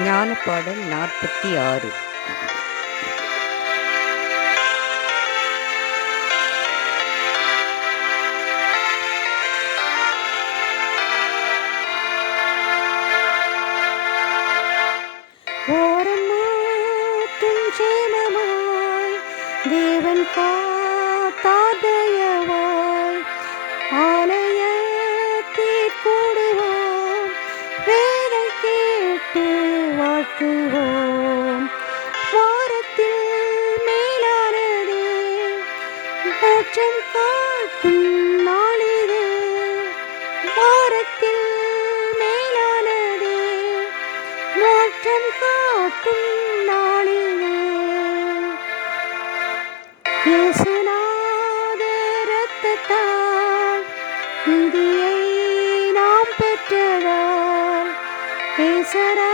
ஞானப்பாடல் 46. ஓரமாற்றும் சேமமாய் தேவன் காத்தாதயவாய் ஆலயத்தில் கூடுவோம், வேதை கேட்டு வாழ்த்துவோம். வாரத்தில் மேலானதே மோட்சம் காட்டும் நாளிதே, வாரத்தில் மேலானதே மோட்சம் காட்டும் நாளிதே. இயேசுநாத இரத்தத்தால் நீதியை நாம் பெற்றதால், நேசரா